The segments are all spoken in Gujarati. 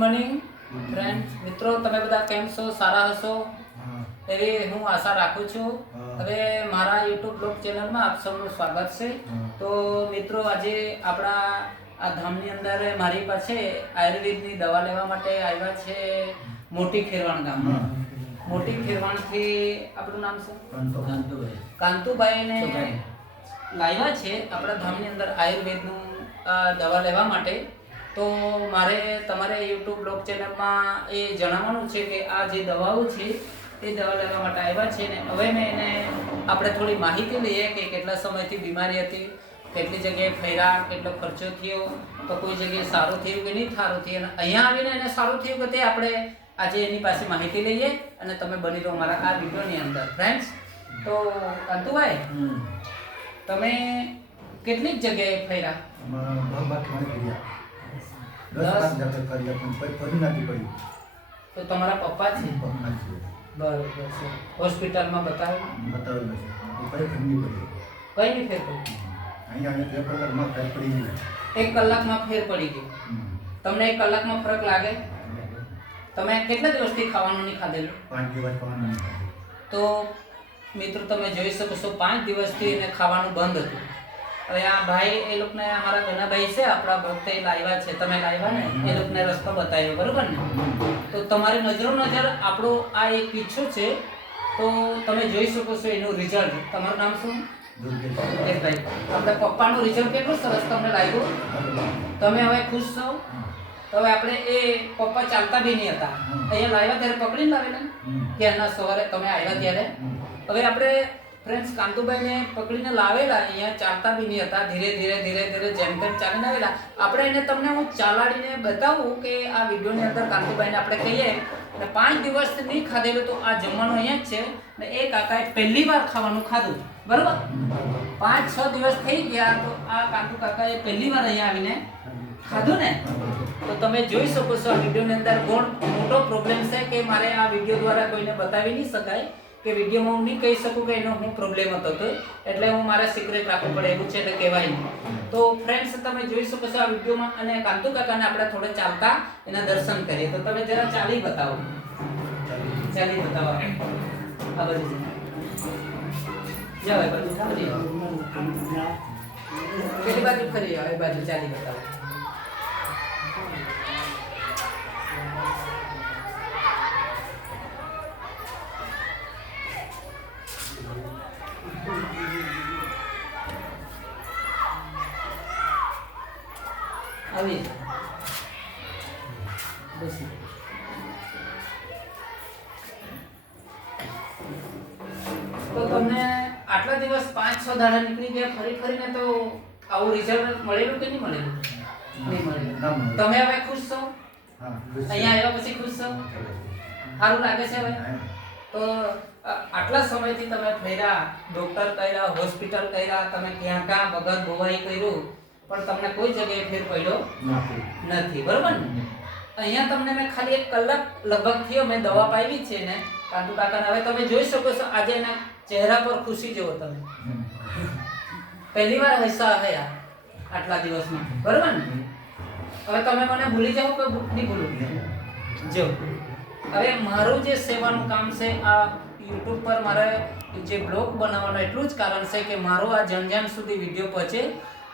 મોર્નિંગ ફ્રેન્ડ્સ મિત્રો તમે બધા કેમ છો? સારા હશો? એવી હું આશા રાખું છું. હવે મારા યુટ્યુબ બ્લોગ ચેનલમાં આપ સૌનું સ્વાગત છે. તો મિત્રો આજે આપણા આ ધામની અંદર મારી પાસે આયુર્વેદની દવા લેવા માટે આવ્યા છે મોટી ખેરવાણ ગામમાં. મોટી ખેરવાણથી આપણું નામ શું? કાંતુભાઈને લાવ્યા છે આપણા ધામની અંદર આયુર્વેદનું દવા લેવા માટે. તો મારે તમારે યુટ્યુબ બ્લોગ ચેનલમાં એ જણાવવાનું છે કે આ જે દવાઓ છે એ દવા લેવા માટે આવ્યા છે ને હવે મેં એને આપણે થોડી માહિતી લઈએ કે કેટલા સમયથી બીમારી હતી કેટલી જગ્યાએ ફર્યા કેટલો ખર્ચો થયો તો કોઈ જગ્યાએ સારું થયું કે નહીં સારું થયું? અને અહીંયા આવીને એને સારું થયું કે તે આપણે આજે એની પાસે માહિતી લઈએ અને તમે બની રહો મારા આ વિડીયોની અંદર. ફ્રેન્ડ્સ તો કાંતુભાઈ તમે કેટલીક જગ્યાએ ફર્યા તો તમારા પપ્પા છે? બરોબર છે. હોસ્પિટલમાં બતાવ્યું? કઈ નહીં ફેર પડી? એક કલાકમાં ફેર પડી ગયો. તમને એક કલાકમાં ફરક લાગે? તમે કેટલા દિવસથી ખાવાનું નહીં ખાધેલું? પાંચ દિવસ તો મિત્રો તમે જોઈ શકો છો પાંચ દિવસથી એને ખાવાનું બંધ હતું. હવે આ ભાઈ એ લોકોને અમારા ઘણા ભાઈ છે આપણા ભક્ત એ લાવ્યા છે. તમે લાવ્યા ને એ લોકોને રસ્તો બતાવ્યો બરોબર ને? તો તમારી નજરો નજર આપણો આ એક પીછો છે તો તમે જોઈ શકો છો એનું રિઝલ્ટ તમારું નામ શું? આપણે પપ્પાનું રિઝલ્ટ કેટલું સરસ તમને લાગ્યું? તમે હવે ખુશ છો? તો હવે આપણે એ પપ્પા ચાલતા બી નહીં હતા. અહીંયા લાવ્યા ત્યારે પકડીને લાવેલા ત્યારના સવારે તમે આવ્યા ત્યારે? હવે આપણે ફ્રેન્ડ્સ કાંતુભાઈને પકડીને લાવેલા, અહીંયા ચાલતા બી નહીં હતા. ધીરે ધીરે ધીરે ધીરે જેમ તેમ ચાલીને આવેલા આપણે એને તમને હું ચાલાડીને બતાવું કે આ વિડીયોની અંદર કાંતુભાઈને આપણે કહીએ અને પાંચ દિવસ નહીં ખાધેલું તો આ જમવાનું અહીંયા જ છે ને એ કાકાએ પહેલી વાર ખાવાનું ખાધું. બરોબર? પાંચ, છ દિવસ થઈ ગયા તો આ કાંતુ કાકાએ પહેલી વાર અહીંયા આવીને ખાધું ને? તો તમે જોઈ શકો છો આ વિડીયોની અંદર કોણ મોટો પ્રોબ્લેમ છે કે મારે આ વીડિયો દ્વારા કોઈને બતાવી નહીં શકાય. કે વિડીયોમાં હું નહીં કહી શકું કે એનો હું પ્રોબ્લેમ હતો તો. એટલે હું મારે સિક્રેટ રાખવું પડે એવું છે એટલે કહેવાય નહીં. તો ફ્રેન્ડ્સ તમે જોઈ શકો છો આ વિડીયોમાં અને કાંતુ કાકાને આપણે થોડા ચાલતા એના દર્શન કરીએ. તો તમે જરા ચાલી બતાવો. ચાલી બતાવો. આ બાજુ જાઓ એ બાજુ. ફરી એ બાજુ ચાલી બતાવો. આવી બસ. તો તમને આટલા દિવસ પાંચ છ દાડા નીકળી ગયા ફરી ફરીને તો આવું રિઝલ્ટ મળેલું કે નહીં મળેલું? નહીં મળેલું. તમે હવે ખુશ છો? અહીંયા આવ્યા પછી ખુશ છો? સારું લાગે છે હવે? તો આટલા સમયથી તમે ફર્યા ડોક્ટર કર્યા હોસ્પિટલ કર્યા તમે ક્યાં ક્યાં વગર ગોવાઈ કર્યું? પણ તમને કોઈ જગ્યાએ ફેર પડ્યો નથી. બરોબર ને? અહીંયા તમને મેં ખાલી એક કલાક લગભગ થયો મેં દવા પાવી છે ને કાંતુ કાકાને હવે તમે જોઈ શકો છો આજે એના ચહેરા પર ખુશી જેવો તમે. પહેલી વાર હૈસા હયા આટલા દિવસમાં બરોબર ને? હવે તમે મને ભૂલી જાઓ કે નહીં ભૂલું? જો હવે મારું જે સેવાનું કામ છે આ યુટ્યુબ પર મારે જે બ્લોગ બનાવવાનું એટલું જ કારણ છે કે મારો આ જન જન સુધી વીડિયો પહોંચે.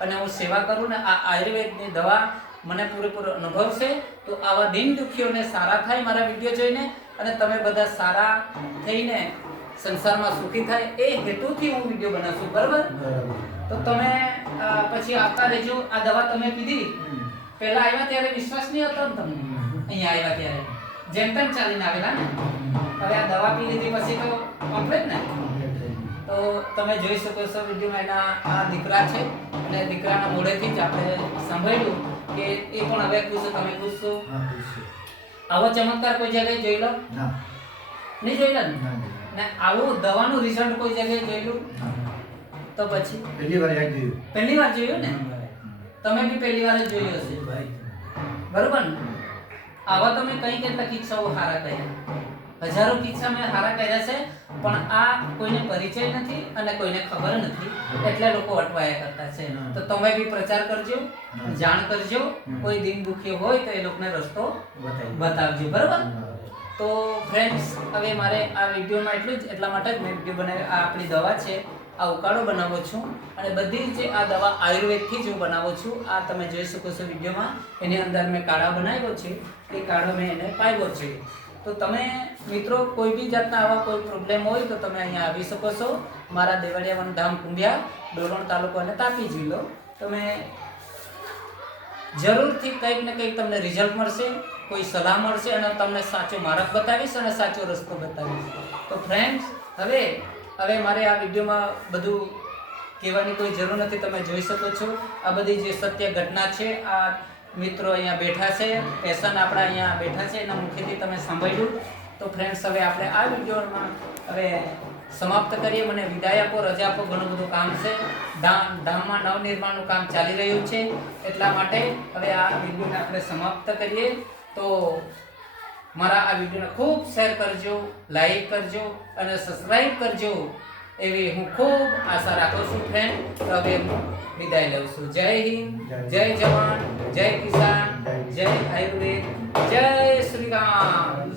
અને હું સેવા કરું ને આ આયુર્વેદની દવા મને પૂરેપૂરો અનુભવ છે તો આવા દિન દુખીઓને સારા થાય મારા વીડિયો જોઈને અને તમે બધા સારા થઈને સંસારમાં સુખી થાય એ હેતુથી હું વીડિયો બનાવશું બરાબર? તો તમે પછી આવતા રહેજો આ દવા તમે પીધી. પહેલા આવ્યા ત્યારે વિશ્વાસ નહીં હતો ને તમને? અહીંયા આવ્યા ત્યારે. જેમ તેમ ચાલીને આવેલા ને? હવે આ દવા પી લીધી પછી તો કમ્પ્લીટ ને? તો તમે જોઈ શકો છો વિડીયોમાં એના આ દીકરા છે. અને દીકરાના મોઢેથી જ આપણે સાંભળ્યું કે એ પણ હવે ખુશ તમે છો? આવો ચમત્કાર કોઈ જગ્યાએ જોઈ લો. નહીં જોઈ લો ને? ને આવું દવાનું રિઝલ્ટ કોઈ જગ્યાએ જોયેલું તો પછી? પહેલી વાર જોયું. પહેલી વાર જોયું ને? તમે બી પહેલી વાર જ જોયું હશે. બરોબર ને? આવા તમે કઈ કેટલા કિસ્સાઓ હારા કર્યા? હજારો કિસ્સા મેં હારા કર્યા છે. પણ આ કોઈને પરિચય નથી અને કોઈને ખબર નથી. એટલે લોકો અટવાયા કરતા છે. તો તમે બી પ્રચાર કરજો જાણ કરજો. કોઈ દિન દુખી હોય તો એ લોકોને રસ્તો બતાવજો બરાબર? તો ફ્રેન્ડ્સ હવે મારે આ વિડીયોમાં એટલું જ એટલા માટે જ મેં વીડિયો બનાવી આ આપણી દવા છે. આ ઉકાળો બનાવો છું. અને બધી જ આ દવા આયુર્વેદથી જ હું બનાવું છું આ તમે જોઈ શકો છો વિડીયોમાં. એની અંદર મેં કાળા બનાવ્યો છે. એ કાળો મેં એને પાવ્યો છે. તો તમે મિત્રો કોઈ બી જાતના આવા કોઈ પ્રોબ્લેમ હોય તો તમે અહીંયા આવી શકો છો. મારા દેવળિયા વનધામ કુંભિયા ડોલણ તાલુકો અને તાપી જિલ્લો. તમે જરૂરથી કંઈક ને કંઈક તમને રિઝલ્ટ મળશે, કોઈ સલાહ મળશે અને તમને સાચો માર્ગ બતાવીશ અને સાચો રસ્તો બતાવીશ. તો ફ્રેન્ડ્સ હવે હવે મારે આ વિડીયોમાં બધું કહેવાની કોઈ જરૂર નથી, તમે જોઈ શકો છો. આ બધી જે સત્ય ઘટના છે, આ મિત્રો અહીંયા બેઠા છે. પેશન આપણા અહીંયા બેઠા છે. એના મુખેથી તમે સાંભળ્યું. તો ફ્રેન્ડ્સ હવે આપણે આ વિડીયોમાં હવે સમાપ્ત કરીએ. મને વિદાય આપો, રજા આપો. ઘણું બધું કામ છે. ધામ, ધામમાં નવનિર્માણનું કામ ચાલી રહ્યું છે. એટલા માટે હવે આ વિડીયોને આપણે સમાપ્ત કરીએ. તો મારા આ વિડીયોને ખૂબ શેર કરજો, લાઈક કરજો અને સબસ્ક્રાઈબ કરજો. એવી હું ખૂબ આશા રાખું છું ફ્રેન્ડ તો હવે વિદાય લઉં છું. જય હિન્દ જય જવાન જય કિસાન જય આયુર્વેદ. જય શ્રી રામ.